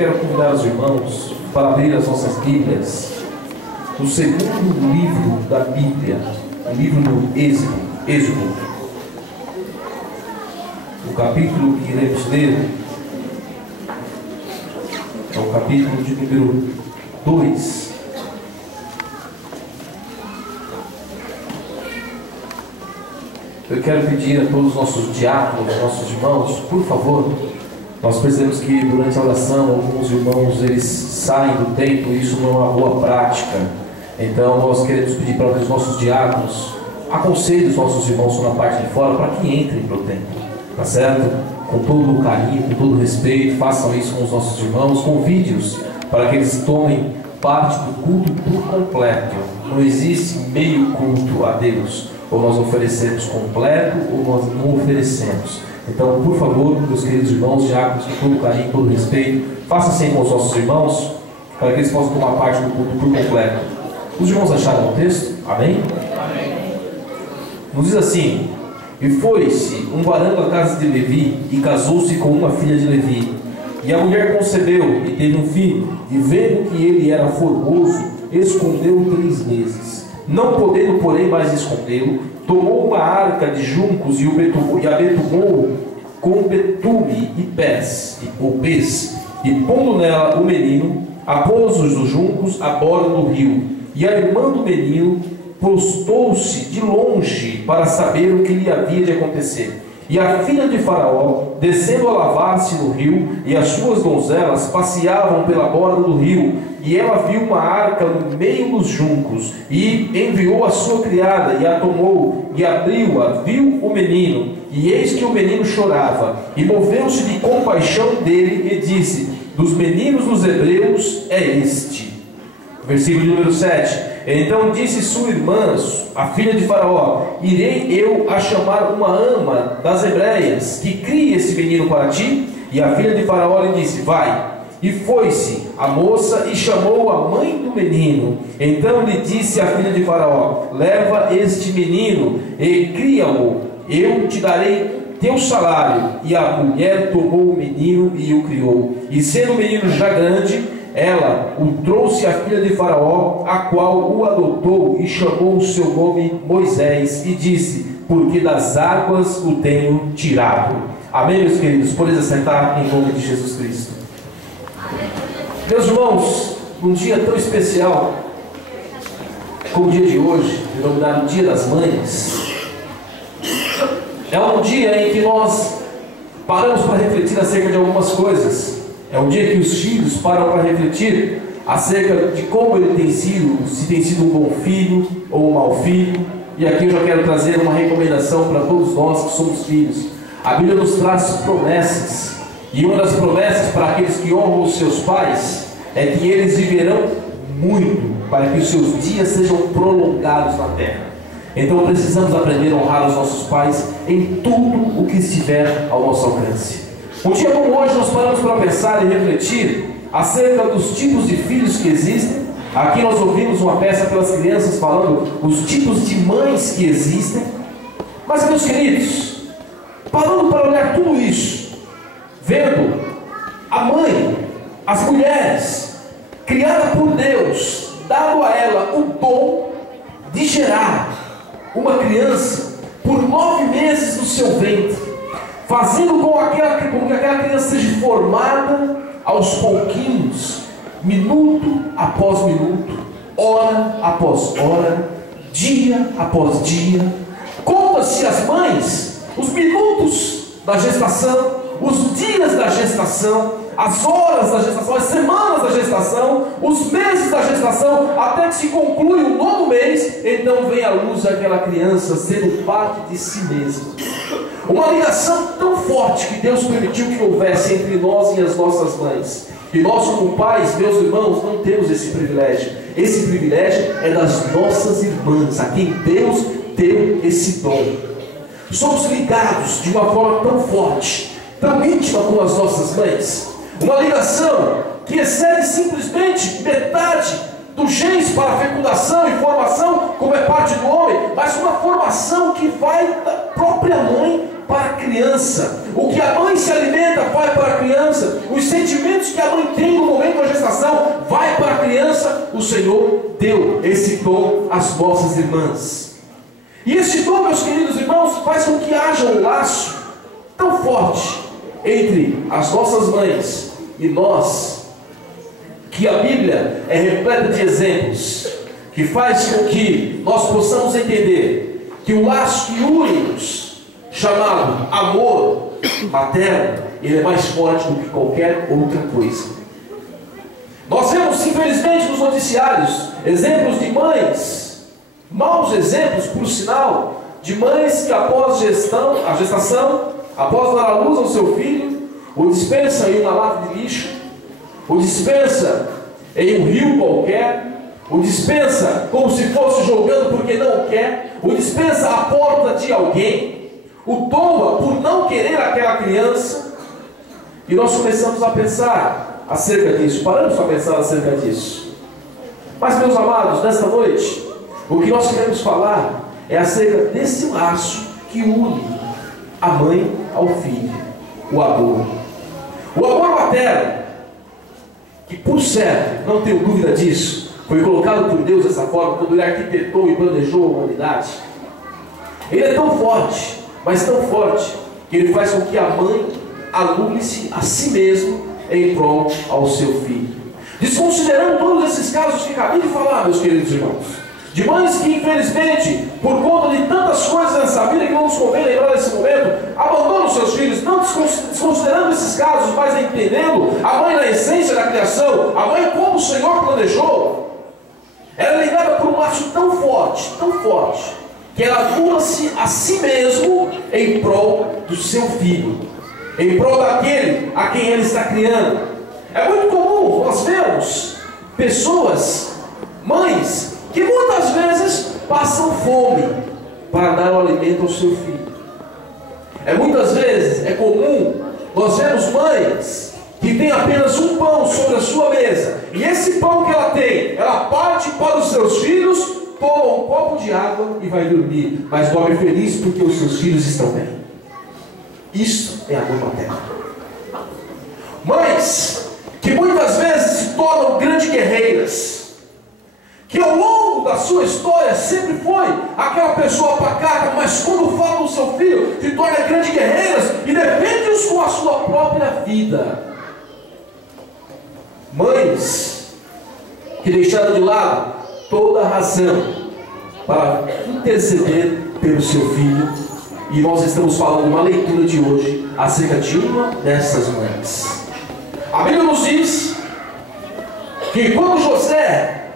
quero convidar os irmãos para abrir as nossas Bíblias no segundo livro da Bíblia, o livro do Êxodo. O capítulo que iremos ler é o capítulo de número 2. Eu quero pedir a todos os nossos diáconos, nossos irmãos, por favor, nós percebemos que durante a oração alguns irmãos eles saem do templo e isso não é uma boa prática. Então nós queremos pedir para que os nossos diáconos aconselhem os nossos irmãos na parte de fora para que entrem para o templo, tá certo? Com todo o carinho, com todo o respeito, façam isso com os nossos irmãos, convide-os para que eles tomem parte do culto por completo. Não existe meio culto a Deus. Ou nós oferecemos completo, ou nós não oferecemos. Então, por favor, meus queridos irmãos, diáconos, com todo carinho, com todo respeito, faça assim com os nossos irmãos, para que eles possam tomar parte do culto por completo. Os irmãos acharam o texto? Amém? Amém. Nos diz assim: e foi-se um varão da casa de Levi, e casou-se com uma filha de Levi. E a mulher concebeu, e teve um filho, e vendo que ele era formoso, escondeu-o 3 meses. Não podendo, porém, mais escondê-lo, tomou uma arca de juncos e a betumou com betume e pés, e pondo nela o menino, apôs-os dos juncos à borda do rio. E a irmã do menino postou-se de longe para saber o que lhe havia de acontecer. E a filha de Faraó, descendo a lavar-se no rio, e as suas donzelas passeavam pela borda do rio, e ela viu uma arca no meio dos juncos, e enviou a sua criada, e a tomou, e abriu-a, viu o menino, e eis que o menino chorava, e moveu-se de compaixão dele, e disse: dos meninos dos hebreus é este. Versículo número 7. Então disse sua irmã, a filha de Faraó: irei eu a chamar uma ama das hebreias, que crie esse menino para ti? E a filha de Faraó lhe disse: vai. E foi-se a moça e chamou a mãe do menino. Então lhe disse a filha de Faraó: leva este menino e cria-o, eu te darei teu salário. E a mulher tomou o menino e o criou. E sendo o menino já grande, ela o trouxe à filha de Faraó, a qual o adotou e chamou o seu nome Moisés, e disse: porque das águas o tenho tirado. Amém, meus queridos? Podeis assentar em nome de Jesus Cristo. Meus irmãos, num dia tão especial como o dia de hoje, denominado Dia das Mães, é um dia em que nós paramos para refletir acerca de algumas coisas. É um dia que os filhos param para refletir acerca de como ele tem sido, se tem sido um bom filho ou um mau filho. E aqui eu já quero trazer uma recomendação para todos nós que somos filhos. A Bíblia nos traz promessas, e uma das promessas para aqueles que honram os seus pais é que eles viverão muito, para que os seus dias sejam prolongados na terra. Então precisamos aprender a honrar os nossos pais em tudo o que estiver ao nosso alcance. Um dia como hoje nós paramos para pensar e refletir acerca dos tipos de filhos que existem. Aqui nós ouvimos uma peça pelas crianças falando os tipos de mães que existem. Mas, meus queridos, parando para olhar tudo isso, vendo a mãe, as mulheres, criada por Deus, dado a ela o dom de gerar uma criança por 9 meses no seu ventre, fazendo com que aquela criança seja formada aos pouquinhos, minuto após minuto, hora após hora, dia após dia. Conta-se as mães os minutos da gestação, os dias da gestação, as horas da gestação, as semanas da gestação, os meses da gestação, até que se conclui o 9º mês. Então vem à luz aquela criança sendo parte de si mesma. Uma ligação tão forte que Deus permitiu que houvesse entre nós e as nossas mães. E nós, como pais, meus irmãos, não temos esse privilégio. Esse privilégio é das nossas irmãs, a quem Deus deu esse dom. Somos ligados de uma forma tão forte, tão íntima com as nossas mães. Uma ligação que excede simplesmente metade dos genes para fecundação e formação, como é parte do homem, mas uma formação que vai da própria mãe para a criança. O que a mãe se alimenta vai para a criança. Os sentimentos que a mãe tem o Senhor deu esse dom às nossas irmãs. E esse dom, meus queridos irmãos, faz com que haja um laço tão forte entre as nossas mães e nós, que a Bíblia é repleta de exemplos, que faz com que nós possamos entender que o laço que une-nos, chamado amor materno, ele é mais forte do que qualquer outra coisa. Nós vemos, infelizmente, nos noticiários, exemplos de mães, maus exemplos, por sinal, de mães que após a gestação, após dar à luz ao seu filho, o dispensa em uma lata de lixo, o dispensa em um rio qualquer, o dispensa como se fosse jogando porque não quer, o dispensa à porta de alguém, o doa por não querer aquela criança. E nós começamos a pensar acerca disso, paramos para pensar acerca disso. Mas, meus amados, nesta noite, o que nós queremos falar é acerca desse laço que une a mãe ao filho, o amor. O amor materno, que por certo, não tenho dúvida disso, foi colocado por Deus dessa forma, quando Ele arquitetou e planejou a humanidade. Ele é tão forte, mas tão forte, que Ele faz com que a mãe anule-se a si mesmo em prol ao seu filho. Desconsiderando todos esses casos que acabei de falar, meus queridos irmãos, de mães que infelizmente, por conta de tantas coisas nessa vida que não nos convém lembrar nesse momento, abandonam seus filhos, não desconsiderando esses casos, mas entendendo a mãe na essência da criação, a mãe como o Senhor planejou. Ela é ligada por um laço tão forte, que ela anula-se a si mesmo em prol do seu filho, em prol daquele a quem ela está criando. É muito comum nós vermos pessoas, mães, que muitas vezes passam fome para dar o alimento ao seu filho. Muitas vezes é comum nós vermos mães que têm apenas um pão sobre a sua mesa, e esse pão que ela tem, ela parte para os seus filhos, toma um copo de água e vai dormir, mas dorme feliz porque os seus filhos estão bem. Isso é amor materno. Mães que muitas vezes se tornam grandes guerreiras, que ao longo da sua história sempre foi aquela pessoa pacata, mas quando fala do seu filho, se torna grandes guerreiras e defende-os com a sua própria vida. Mães que deixaram de lado toda a razão para interceder pelo seu filho, e nós estamos falando uma leitura de hoje acerca de uma dessas mães. A Bíblia nos diz que quando José,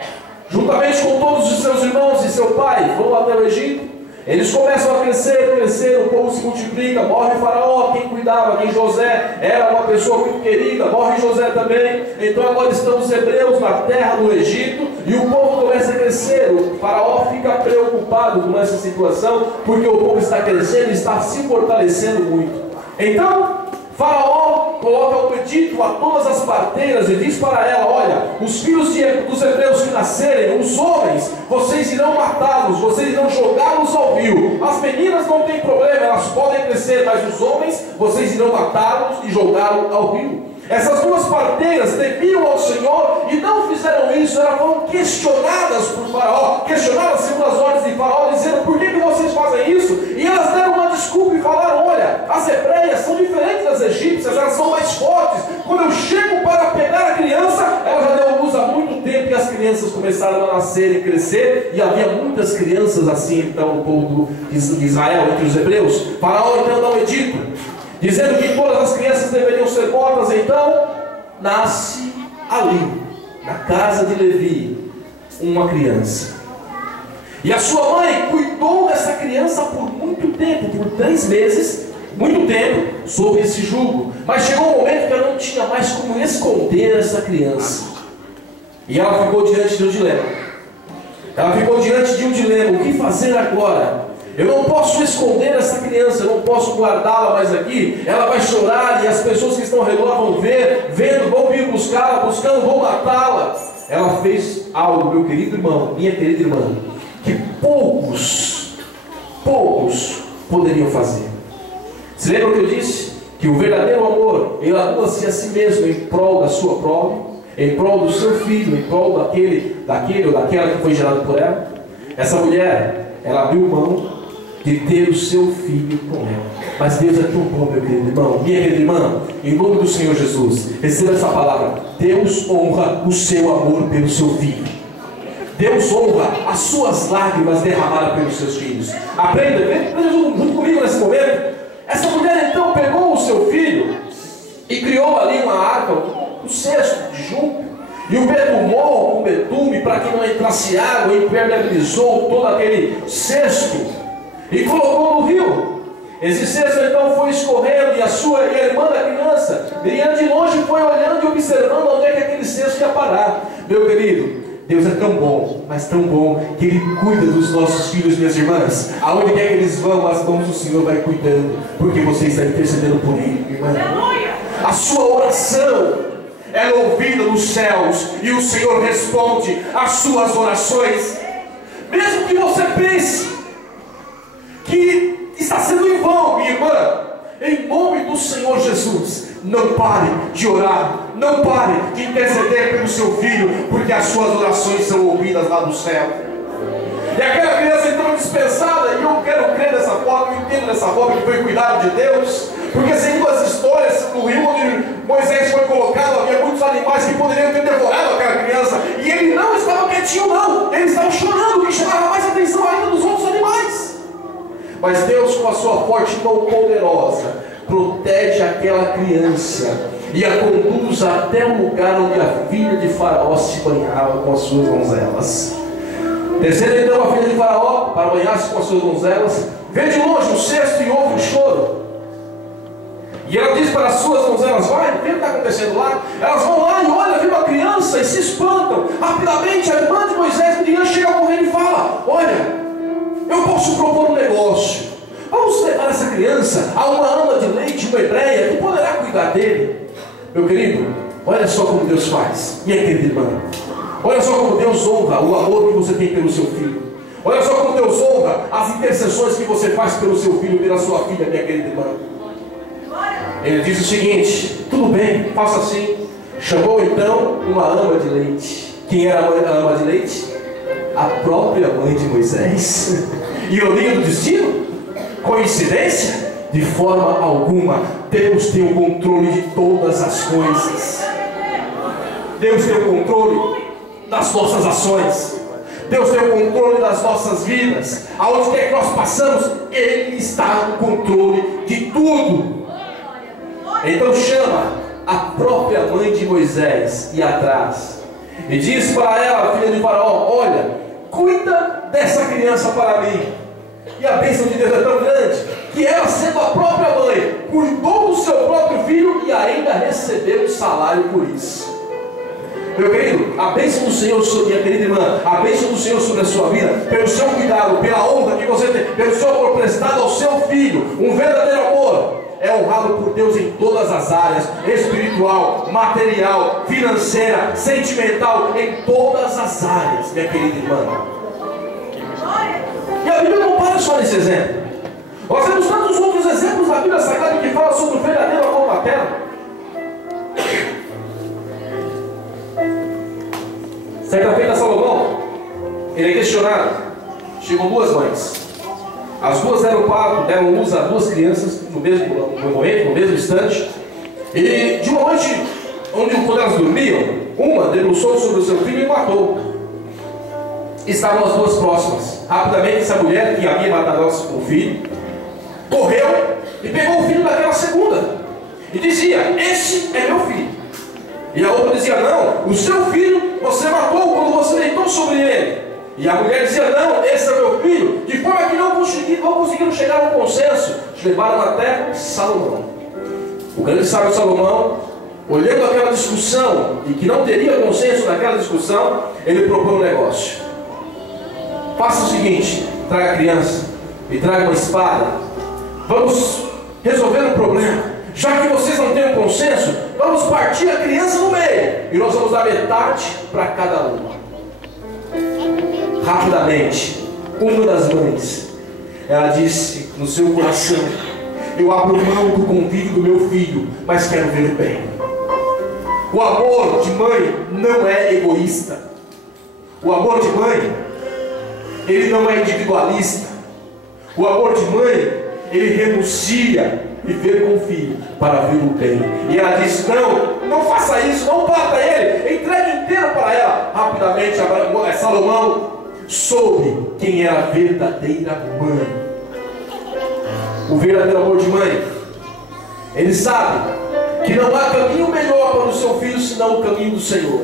juntamente com todos os seus irmãos e seu pai, vão até o Egito, eles começam a crescer, o povo se multiplica, morre o faraó, quem cuidava, quem José era uma pessoa muito querida, morre José também. Então agora estão os hebreus na terra do Egito, e o povo começa a crescer. O faraó fica preocupado com essa situação, porque o povo está crescendo e está se fortalecendo muito. Então Faraó coloca um edito a todas as parteiras e diz para ela: olha, os filhos dos hebreus que nascerem, os homens, vocês irão matá-los, vocês irão jogá-los ao rio. As meninas não tem problema, elas podem crescer, mas os homens, vocês irão matá-los e jogá-los ao rio. Essas duas parteiras temiam ao Senhor e não fizeram isso. Elas foram questionadas por Faraó, questionadas segundo as ordens de Faraó, dizendo: por que vocês fazem isso? E elas deram uma desculpa e falaram: olha, as hebreias são diferentes das egípcias, elas são mais fortes. Quando eu chego para pegar a criança, ela já deu à luz há muito tempo, e as crianças começaram a nascer e crescer, e havia muitas crianças assim. Então o povo de Israel, entre os hebreus, Faraó então dá um edito dizendo que todas as crianças deveriam ser mortas. Então nasce ali, na casa de Levi, uma criança. E a sua mãe cuidou dessa criança por muito tempo, por 3 meses, muito tempo, sob esse jugo. Mas chegou um momento que ela não tinha mais como esconder essa criança. E ela ficou diante de um dilema. O que fazer agora? Eu não posso esconder essa criança, eu não posso guardá-la mais aqui. Ela vai chorar e as pessoas que estão ao redor vão vendo, vão vir buscá-la, vão matá-la. Ela fez algo, meu querido irmão, minha querida irmã, que poucos poderiam fazer. Se lembra que eu disse? Que o verdadeiro amor, ele anula-se a si mesmo em prol da sua prole. em prol do seu filho, em prol daquele ou daquela que foi gerado por ela. Essa mulher, ela abriu mão de ter o seu filho com ela. Mas Deus é tão bom, meu querido irmão, minha querida irmã, em nome do Senhor Jesus, receba essa palavra. Deus honra o seu amor pelo seu filho. Deus honra as suas lágrimas derramadas pelos seus filhos. Aprenda, vem junto comigo nesse momento. Essa mulher então pegou o seu filho e criou ali uma arca, um cesto de junco, e o betumou com betume para que não entrasse água, e impermeabilizou todo aquele cesto e colocou no rio. Esse cesto então foi escorrendo, e a irmã da criança, Miriam, de longe foi olhando e observando onde é que aquele cesto ia parar. Meu querido, Deus é tão bom, mas tão bom, que Ele cuida dos nossos filhos, minhas irmãs. Aonde quer que eles vão, as mãos do Senhor vai cuidando, porque você está intercedendo por Ele, irmã. A sua oração é ouvida nos céus, e o Senhor responde às suas orações. Mesmo que você pense que está sendo em vão, minha irmã, em nome do Senhor Jesus, não pare de orar, não pare de interceder pelo seu filho, porque as suas orações são ouvidas lá no céu. E aquela criança então dispensada, e eu quero crer dessa forma, eu entendo dessa forma que foi cuidado de Deus, porque segundo as histórias, no rio onde Moisés foi colocado, havia muitos animais que poderiam ter devorado aquela criança, e ele não estava quietinho não, ele estava chorando, o que chamava mais atenção ainda dos outros animais. Mas Deus, com a sua forte mão poderosa, protege aquela criança e a conduz até o lugar onde a filha de Faraó se banhava com as suas donzelas. Descendo então a filha de Faraó para banhar-se com as suas donzelas, vê de longe o cesto e ouve o choro. E ela diz para as suas donzelas: vai, vê o que está acontecendo lá. Elas vão lá e olham, vê uma criança e se espantam. Rapidamente a irmã de Moisés, Miriam, chega correndo e fala: olha, eu posso propor um negócio. Vamos levar essa criança a uma ama de leite, uma hebreia, que poderá cuidar dele. Meu querido, olha só como Deus faz, minha querida irmã. Olha só como Deus honra o amor que você tem pelo seu filho. Olha só como Deus honra as intercessões que você faz pelo seu filho, pela sua filha, minha querida irmã. Ele diz o seguinte: tudo bem, faça assim. Chamou então uma ama de leite. Quem era a ama de leite? A própria mãe de Moisés. Ironia do destino? Coincidência? De forma alguma. Deus tem o controle de todas as coisas. Deus tem o controle das nossas ações. Deus tem o controle das nossas vidas. Aonde quer que nós passamos, Ele está no controle de tudo. Então chama a própria mãe de Moisés e atrás e diz para ela, a filha de Faraó: olha, cuida dessa criança para mim. E a bênção de Deus é tão grande que ela, sendo a própria mãe, cuidou do seu próprio filho e ainda recebeu um salário por isso. Meu querido, a bênção do Senhor sobre minha querida irmã, a bênção do Senhor sobre a sua vida, pelo seu cuidado, pela honra que você tem, pelo seu amor prestado ao seu filho, um verdadeiro amor, é honrado por Deus em todas as áreas: espiritual, material, financeira, sentimental, em todas as áreas, minha querida irmã. E a Bíblia não para só nesse exemplo. Nós temos tantos outros exemplos na Bíblia Sagrada que falam sobre o verdadeiro amor na terra. Certa feita, Salomão, ele é questionado. Chegam duas mães. As duas deram luz a duas crianças no mesmo momento, no mesmo instante. E de uma noite, quando elas dormiam, uma debruçou sobre o seu filho e matou. Estavam as duas próximas. Rapidamente, essa mulher que havia matado o filho correu e pegou o filho daquela segunda e dizia: esse é meu filho. E a outra dizia: não, o seu filho você matou quando você deitou sobre ele. E a mulher dizia: não, esse é meu filho. De forma que não conseguiram chegar a um consenso. Levaram até Salomão. O grande sábio Salomão, olhando aquela discussão e que não teria consenso naquela discussão, ele propõe um negócio. Faça o seguinte: traga a criança e traga uma espada. Vamos resolver o problema. Já que vocês não têm um consenso, vamos partir a criança no meio e nós vamos dar metade para cada uma. Rapidamente, uma das mães, ela disse no seu coração: eu abro mão do convívio do meu filho, mas quero ver o bem. O amor de mãe não é egoísta. O amor de mãe, ele não é individualista. O amor de mãe, ele renuncia viver com o filho para ver o bem. E ela diz: não faça isso, não bata ele, entregue inteiro para ela. Rapidamente Salomão soube quem era a verdadeira mãe. O verdadeiro amor de mãe, ele sabe que não há caminho melhor para o seu filho senão o caminho do Senhor.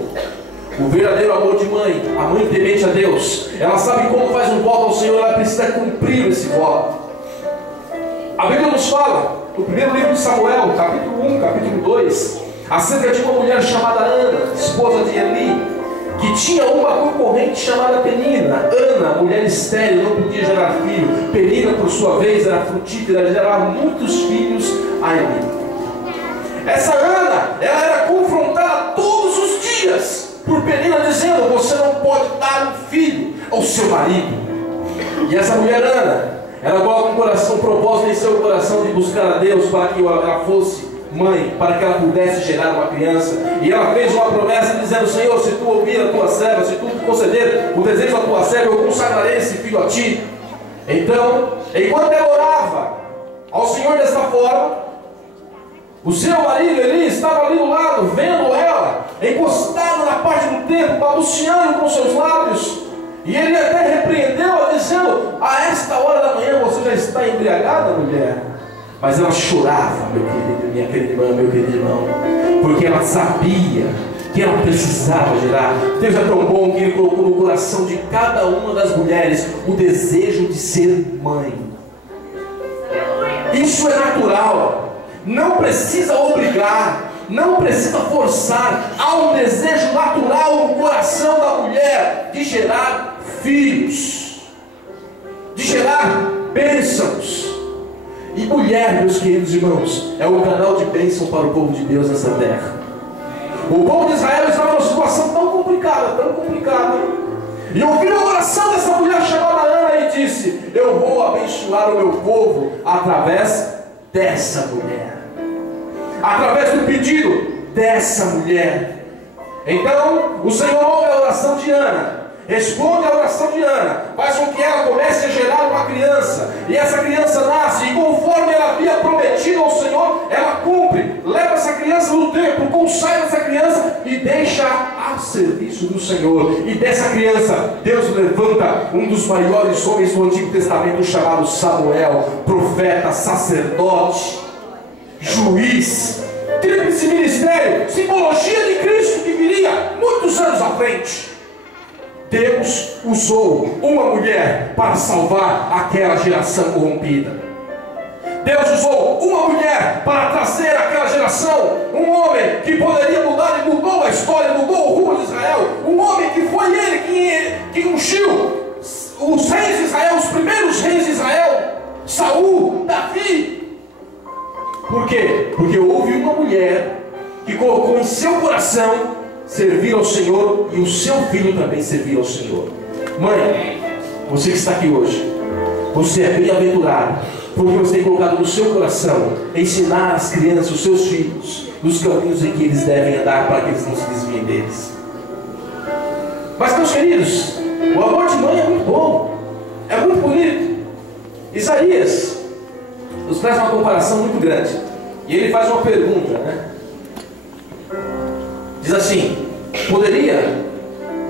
O verdadeiro amor de mãe, a mãe temente a Deus, ela sabe como faz um voto ao Senhor, ela precisa cumprir esse voto. A Bíblia nos fala, no primeiro livro de Samuel, capítulo 1, capítulo 2, acerca de uma mulher chamada Ana, esposa de Eli, que tinha uma concorrente chamada Penina. Ana, mulher estéril, não podia gerar filho. Penina, por sua vez, era frutífera, gerava muitos filhos a Eli. Essa Ana, ela era confrontada todos os dias por Penina, dizendo: você não pode dar um filho ao seu marido. E essa mulher Ana, ela coloca um propósito em seu coração de buscar a Deus para que ela fosse mãe, para que ela pudesse gerar uma criança. E ela fez uma promessa dizendo: Senhor, se tu ouvir a tua serva, se tu conceder o desejo da tua serva, eu consagrarei esse filho a ti. Então, enquanto ela orava ao Senhor desta forma, o seu marido Eli estava ali do lado, vendo ela, encostado na parte do templo, balbuciando com seus lábios. E ele até repreendeu-a, dizendo: a esta hora da manhã você já está embriagada, mulher? Mas ela chorava, minha querida irmã, meu querido irmão, porque ela sabia que ela precisava gerar. Deus é tão bom que Ele colocou no coração de cada uma das mulheres o desejo de ser mãe. Isso é natural. Não precisa obrigar, não precisa forçar. Há um desejo natural no coração da mulher de gerar filhos, de gerar bênçãos. E mulher, meus queridos irmãos, é um canal de bênção para o povo de Deus nessa terra. O povo de Israel estava numa situação tão complicada, e ouviu a oração dessa mulher chamada Ana e disse: eu vou abençoar o meu povo através dessa mulher, através do pedido dessa mulher. Então o Senhor ouve a oração de Ana, responde a oração de Ana, faz com que ela comece a gerar uma criança, e essa criança nasce, e conforme ela havia prometido ao Senhor, ela cumpre, leva essa criança no templo, consagra essa criança e deixa a serviço do Senhor. E dessa criança Deus levanta um dos maiores homens do Antigo Testamento, chamado Samuel, profeta, sacerdote, juiz, tríplice ministério, simbologia de Cristo que viria muitos anos à frente. Deus usou uma mulher para salvar aquela geração corrompida. Deus usou uma mulher para trazer àquela geração um homem que poderia mudar, e mudou a história, mudou o rumo de Israel. Um homem que foi ele que ungiu os reis de Israel, os primeiros reis de Israel, Saul, Davi. Por quê? Porque houve uma mulher que colocou em seu coração servir ao Senhor, e o seu filho também servir ao Senhor. Mãe, você que está aqui hoje, você é bem-aventurado, porque você tem colocado no seu coração ensinar as crianças, os seus filhos, nos caminhos em que eles devem andar, para que eles não se desviem deles. Mas, meus queridos, o amor de mãe é muito bom, é muito bonito. Isaías nos traz uma comparação muito grande, e ele faz uma pergunta, né? Diz assim: poderia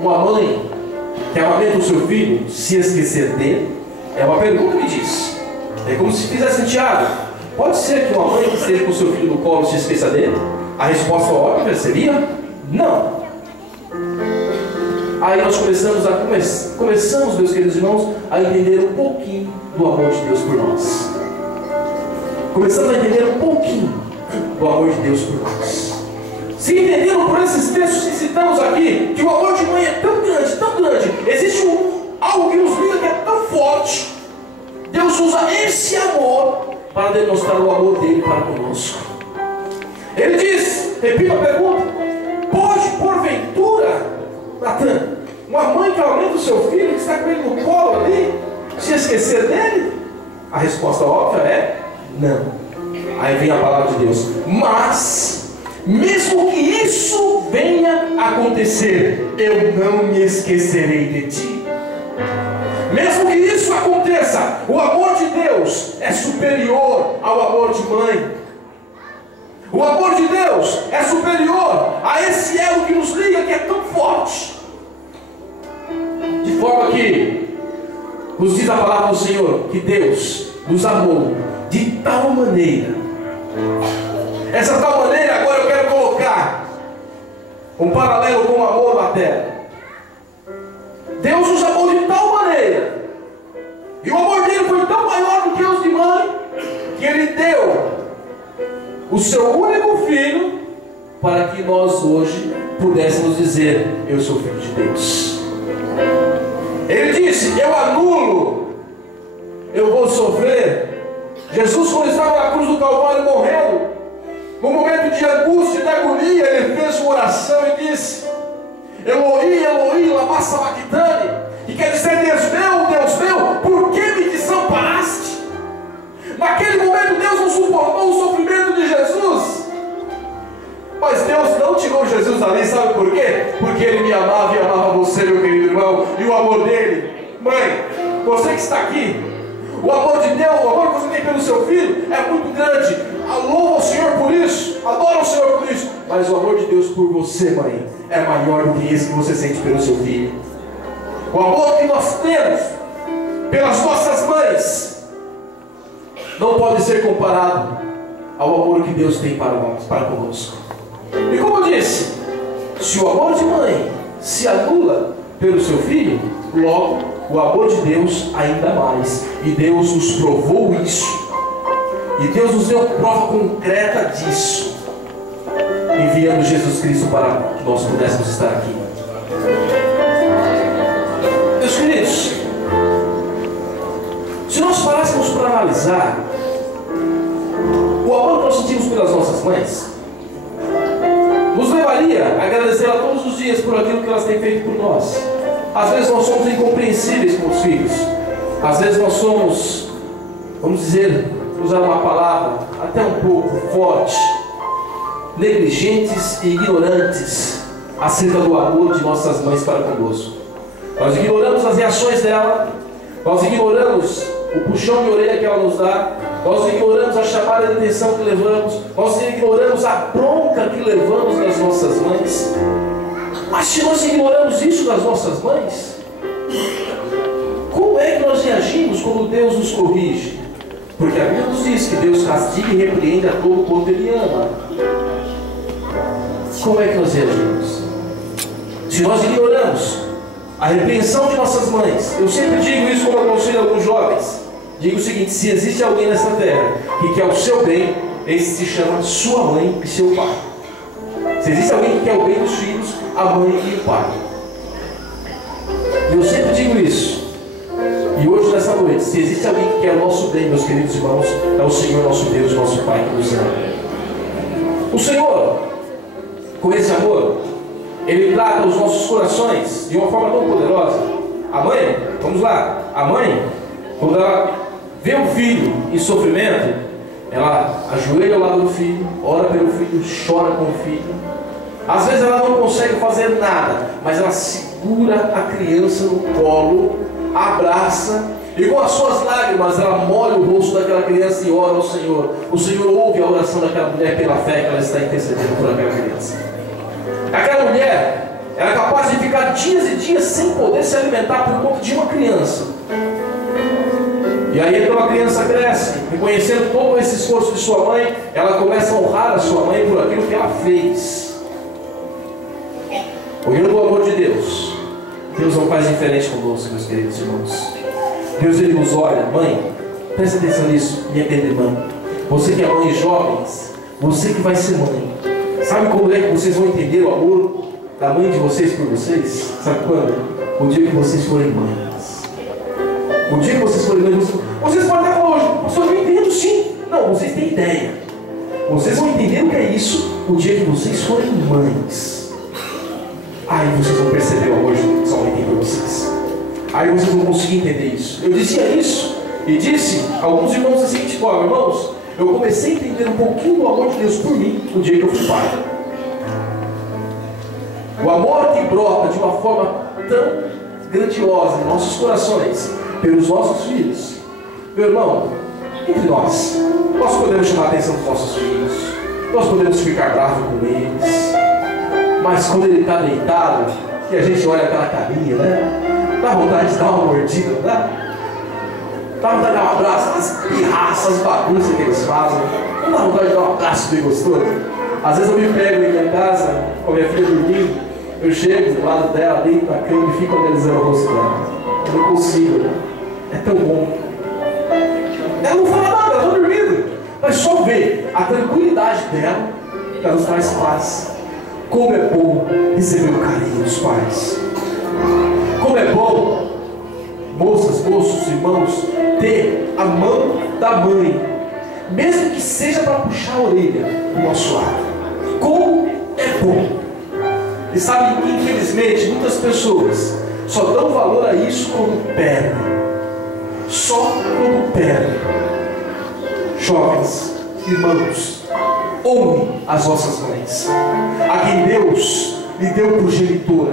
uma mãe que amamenta o seu filho se esquecer dele? É uma pergunta que diz. É como se fizesse Tiago: pode ser que uma mãe que esteja com o seu filho no colo se esqueça dele? A resposta óbvia seria não. Aí nós começamos, meus queridos irmãos, a entender um pouquinho do amor de Deus por nós. Começamos a entender um pouquinho do amor de Deus por nós. Se entenderam por esses textos que citamos aqui, que o amor de mãe é tão grande, existe algo que nos liga que é tão forte. Deus usa esse amor para demonstrar o amor dele para conosco. Ele diz, repita a pergunta: pode porventura, Natan, uma mãe que aumenta o seu filho, que está com ele no colo ali, se esquecer dele? A resposta óbvia é não. Aí vem a palavra de Deus: mas mesmo que isso venha a acontecer, eu não me esquecerei de ti. Mesmo que isso aconteça, o amor de Deus é superior ao amor de mãe. O amor de Deus é superior a esse elo que nos liga, que é tão forte. De forma que nos diz a palavra do Senhor que Deus nos amou de tal maneira. Essa tal maneira, agora eu quero colocar um paralelo com o amor materno. Deus nos amou de tal maneira, e o amor dele foi tão maior do que os de mãe, que ele deu o seu único filho, para que nós hoje pudéssemos dizer: eu sou filho de Deus. Ele disse: eu anulo, eu vou sofrer. Jesus, quando estava na cruz do Calvário morrendo, no momento de angústia, de agonia, ele fez uma oração e disse: Eloi, Eloi, lama sabachthani, que quer dizer: Deus meu, por que me desamparaste? Naquele momento Deus não suportou o sofrimento de Jesus, mas Deus não tirou Jesus dali, sabe por quê? Porque Ele me amava e amava você, meu querido irmão, e o amor dele, mãe, você que está aqui, o amor de Deus, o amor que você tem pelo seu filho é muito grande. Louva o Senhor por isso, adora o Senhor por isso, mas o amor de Deus por você, mãe, é maior do que esse que você sente pelo seu filho. O amor que nós temos pelas nossas mães não pode ser comparado ao amor que Deus tem para nós, para conosco. E como eu disse, se o amor de mãe se anula pelo seu filho, logo o amor de Deus ainda mais. E Deus nos provou isso. E Deus nos deu prova concreta disso, enviando Jesus Cristo para que nós pudéssemos estar aqui. Meus queridos, se nós parássemos para analisar o amor que nós sentimos pelas nossas mães, nos levaria a agradecer a todos os dias por aquilo que elas têm feito por nós. Às vezes nós somos incompreensíveis com os filhos. Às vezes nós somos, vamos dizer, usar uma palavra até um pouco forte, negligentes e ignorantes acerca do amor de nossas mães para conosco. Nós ignoramos as reações dela, nós ignoramos o puxão de orelha que ela nos dá, nós ignoramos a chamada de atenção que levamos, nós ignoramos a bronca que levamos das nossas mães. Mas se nós ignoramos isso das nossas mães, como é que nós reagimos quando Deus nos corrige? Porque a Bíblia nos diz que Deus castiga e repreende a todo quanto Ele ama. Como é que nós reagimos? Se nós ignoramos a repreensão de nossas mães, eu sempre digo isso como aconselho a alguns jovens. Digo o seguinte: se existe alguém nessa terra que quer o seu bem, esse se chama sua mãe e seu pai. Se existe alguém que quer o bem dos filhos, a mãe e o pai. Eu sempre digo isso. E hoje, nessa noite, se existe alguém que quer o nosso bem, meus queridos irmãos, é o Senhor nosso Deus, nosso Pai que nos ama. O Senhor, com esse amor, Ele trata os nossos corações de uma forma tão poderosa. A mãe, vamos lá, a mãe, quando ela vê o filho em sofrimento, ela ajoelha ao lado do filho, ora pelo filho, chora com o filho. Às vezes ela não consegue fazer nada, mas ela segura a criança no colo, abraça, e com as suas lágrimas ela molha o rosto daquela criança e ora ao Senhor. O Senhor ouve a oração daquela mulher pela fé que ela está intercedendo por aquela criança. Aquela mulher era capaz de ficar dias e dias sem poder se alimentar por conta de uma criança. E aí então a criança cresce, reconhecendo todo esse esforço de sua mãe, ela começa a honrar a sua mãe por aquilo que ela fez. Olhando o amor de Deus, Deus não faz diferente conosco, meus queridos irmãos. Deus, Ele nos olha, mãe, presta atenção nisso, minha querida irmã. Você que é mãe, jovens, você que vai ser mãe, sabe como é que vocês vão entender o amor da mãe de vocês por vocês? Sabe quando? O dia que vocês forem mães. O dia que vocês forem mães, vocês podem até falar hoje, pastor, eu entendo sim. Não, vocês têm ideia. Vocês vão entender o que é isso o dia que vocês forem mães. Aí vocês vão perceber o amor que sua mãe tem por vocês. Aí vocês vão conseguir entender isso. Eu dizia isso e disse a alguns irmãos assim, tipo, irmãos, eu comecei a entender um pouquinho do amor de Deus por mim no dia que eu fui pai. O amor que brota de uma forma tão grandiosa em nossos corações pelos nossos filhos. Meu irmão, entre nós podemos chamar a atenção dos nossos filhos, nós podemos ficar bravos com eles, mas quando ele está deitado e a gente olha aquela carinha, né? Dá vontade de dar uma mordida, não dá? Dá vontade de dar um abraço, as pirraças, as bagunças que eles fazem. Não dá vontade de dar um abraço bem gostoso? Às vezes eu me pego em minha casa com a minha filha dormindo, eu chego do lado dela, deito na cama e fico analisando o rosto dela. Eu não consigo, né? É tão bom. Ela não fala nada, ela está dormindo. Mas só ver a tranquilidade dela, ela nos traz paz. Como é bom receber o carinho dos pais. Como é bom, moças, moços, irmãos, ter a mão da mãe, mesmo que seja para puxar a orelha do nosso lado. Como é bom. E sabe, infelizmente, muitas pessoas só dão valor a isso quando perdem. Só quando perdem. Jovens, irmãos, honre as vossas mães, a quem Deus lhe deu progenitora,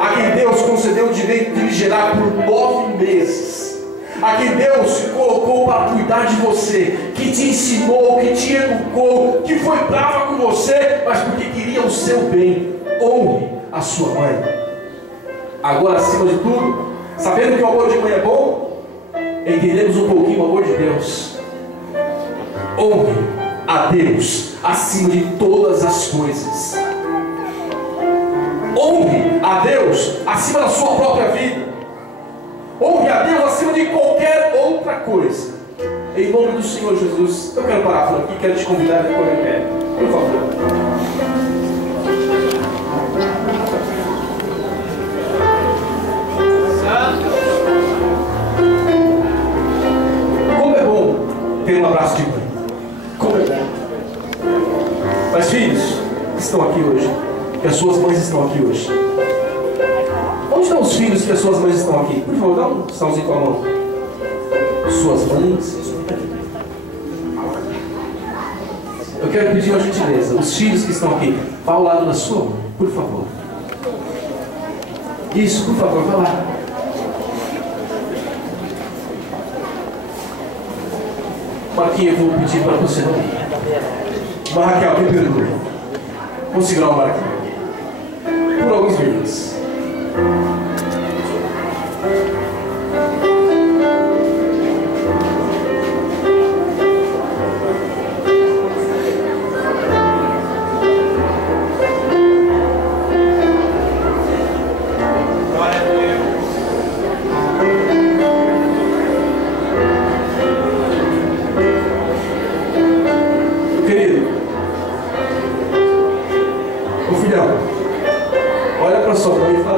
a quem Deus concedeu o direito de lhe gerar por 9 meses, a quem Deus te colocou para cuidar de você, que te ensinou, que te educou, que foi brava com você, mas porque queria o seu bem. Honre a sua mãe. Agora, acima de tudo, sabendo que o amor de mãe é bom, entendemos um pouquinho o amor de Deus. Honre a Deus acima de todas as coisas. Honre a Deus acima da sua própria vida. Honre a Deus acima de qualquer outra coisa. Em nome do Senhor Jesus, eu quero parar por aqui, quero te convidar a ficar em pé, por favor. Como é bom ter um abraço de mãe. Como é bom. Mas filhos que estão aqui hoje, que as suas mães estão aqui hoje, onde estão os filhos que as suas mães estão aqui? Por favor, dá um sinalzinho com a mão. Suas mães. Eu quero pedir uma gentileza. Os filhos que estão aqui, vá ao lado da sua mãe, por favor. Isso, por favor, vá lá. Marquinhos, eu vou pedir para você não ir. Mas Raquel, me perdoe. Vou segurar o Marquinhos aqui por alguns minutos.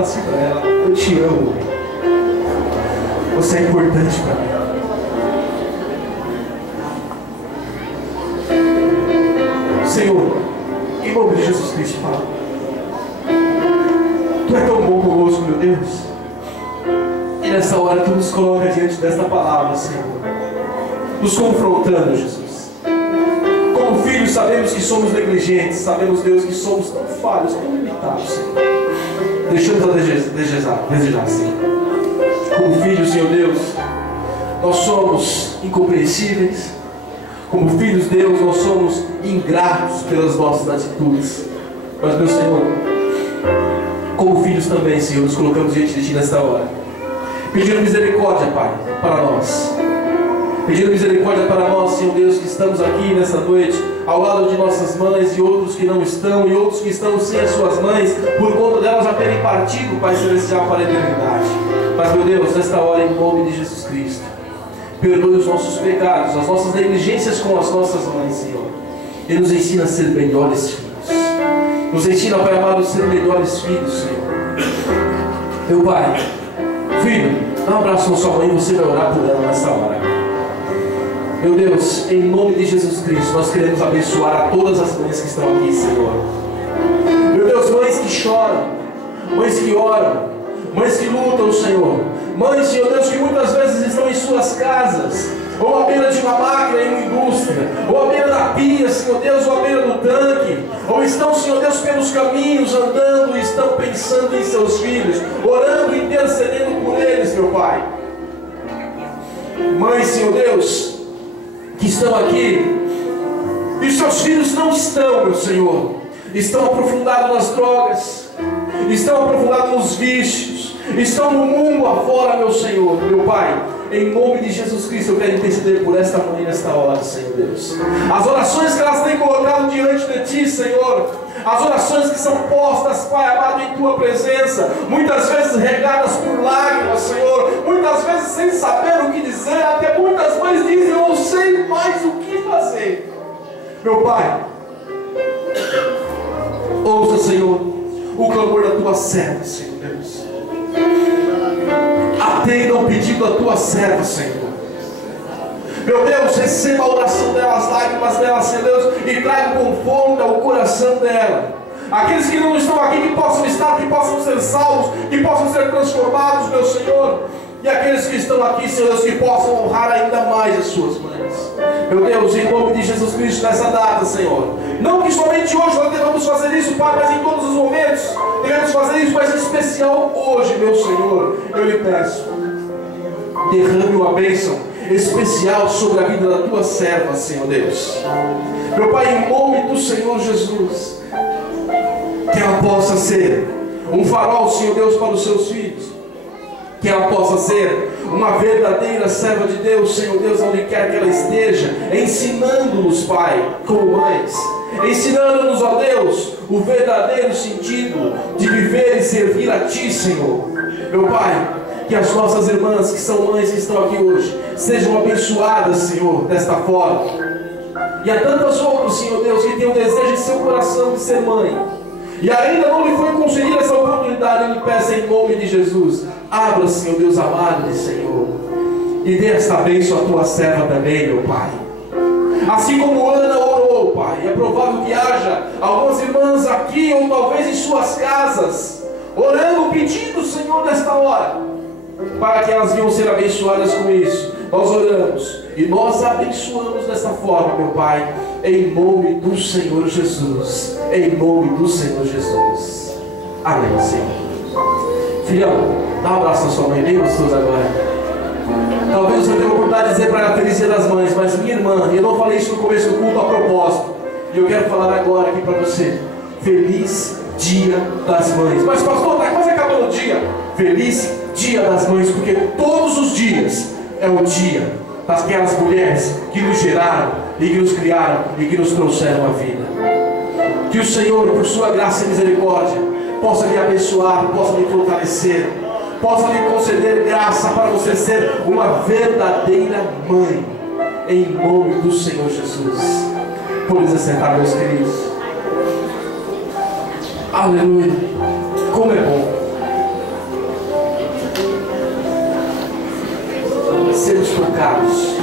Assim para ela, eu te amo, você é importante para mim. Senhor, em nome de Jesus Cristo, fala. Tu é tão bom conosco, meu Deus, e nessa hora tu nos coloca diante desta palavra, Senhor, nos confrontando, Jesus. Como filhos sabemos que somos negligentes, sabemos, Deus, que somos tão falhos, tão limitados, Senhor. Deixamos a desejar, Senhor. Como filhos, Senhor Deus, nós somos incompreensíveis. Como filhos, Deus, nós somos ingratos pelas nossas atitudes. Mas, meu Senhor, como filhos também, Senhor, nos colocamos diante de Ti nesta hora, pedindo misericórdia, Pai, para nós. Pedindo misericórdia para nós, Senhor Deus, que estamos aqui nesta noite, ao lado de nossas mães, e outros que não estão, e outros que estão sem as suas mães, por conta delas já terem partido, Pai Celestial, para a eternidade. Mas, meu Deus, nesta hora, em nome de Jesus Cristo, perdoe os nossos pecados, as nossas negligências com as nossas mães, Senhor, e nos ensina a ser melhores filhos. Nos ensina, Pai amado, a ser melhores filhos, Senhor. Meu Pai, filho, dá um abraço na sua mãe e você vai orar por ela nesta hora. Meu Deus, em nome de Jesus Cristo, nós queremos abençoar a todas as mães que estão aqui, Senhor. Meu Deus, mães que choram, mães que oram, mães que lutam, Senhor. Mães, Senhor Deus, que muitas vezes estão em suas casas, ou à beira de uma máquina em uma indústria, ou à beira da pia, Senhor Deus, ou à beira do tanque, ou estão, Senhor Deus, pelos caminhos andando e estão pensando em seus filhos, orando e intercedendo por eles, meu Pai. Mães, Senhor Deus, que estão aqui, e seus filhos não estão, meu Senhor, estão aprofundados nas drogas, estão aprofundados nos vícios, estão no mundo afora, meu Senhor, meu Pai. Em nome de Jesus Cristo, eu quero interceder por esta mãe nesta hora, Senhor Deus. As orações que elas têm colocado diante de Ti, Senhor, as orações que são postas, Pai amado, em Tua presença, muitas vezes regadas por lágrimas, Senhor, muitas vezes sem saber o que dizer, até muitas mães dizem: eu não sei mais o que fazer. Meu Pai, ouça, Senhor, o clamor da Tua serva, Senhor Deus. Atenda ao pedido da Tua serva, Senhor. Meu Deus, receba a oração dela, as lágrimas dela, Senhor Deus, e traga conforto ao coração dela. Aqueles que não estão aqui, que possam estar, que possam ser salvos, que possam ser transformados, meu Senhor. E aqueles que estão aqui, Senhor Deus, que possam honrar ainda mais as suas mães. Meu Deus, em nome de Jesus Cristo, nessa data, Senhor. Não que somente hoje nós devamos fazer isso, Pai, mas em todos os momentos devemos fazer isso, mas em especial hoje, meu Senhor. Eu lhe peço, derrame uma bênção especial sobre a vida da Tua serva, Senhor Deus. Meu Pai, em nome do Senhor Jesus, que ela possa ser um farol, Senhor Deus, para os seus filhos. Que ela possa ser uma verdadeira serva de Deus, Senhor Deus, onde quer que ela esteja, ensinando-nos, Pai, como mães, ensinando-nos, ó Deus, o verdadeiro sentido de viver e servir a Ti, Senhor. Meu Pai, que as nossas irmãs que são mães que estão aqui hoje sejam abençoadas, Senhor, desta forma. E há tantas outras, Senhor Deus, que têm o desejo em seu coração de ser mãe, e ainda não lhe foi concedida essa oportunidade. Eu lhe peço em nome de Jesus, abra, Senhor Deus amado, Senhor, e dê esta bênção à Tua serva também, meu Pai. Assim como Ana orou, Pai, é provável que haja algumas irmãs aqui, ou talvez em suas casas, orando, pedindo, Senhor, nesta hora, para que elas venham ser abençoadas com isso. Nós oramos e nós abençoamos dessa forma, meu Pai, em nome do Senhor Jesus. Em nome do Senhor Jesus. Amém, Senhor. Filhão, dá um abraço na sua mãe, bem gostoso agora. Talvez eu tenha a oportunidade de dizer para ela Feliz Dia das Mães, mas minha irmã, eu não falei isso no começo do culto a propósito, e eu quero falar agora aqui para você: Feliz Dia das Mães. Mas pastor, está quase acabando o dia. Feliz Dia das Mães, porque todos os dias é o dia daquelas mulheres que nos geraram e que nos criaram e que nos trouxeram a vida. Que o Senhor, por sua graça e misericórdia, possa lhe abençoar, possa lhe fortalecer, possa lhe conceder graça para você ser uma verdadeira mãe, em nome do Senhor Jesus. Podemos assentar, meus queridos. Aleluia. Como é bom sermos tocados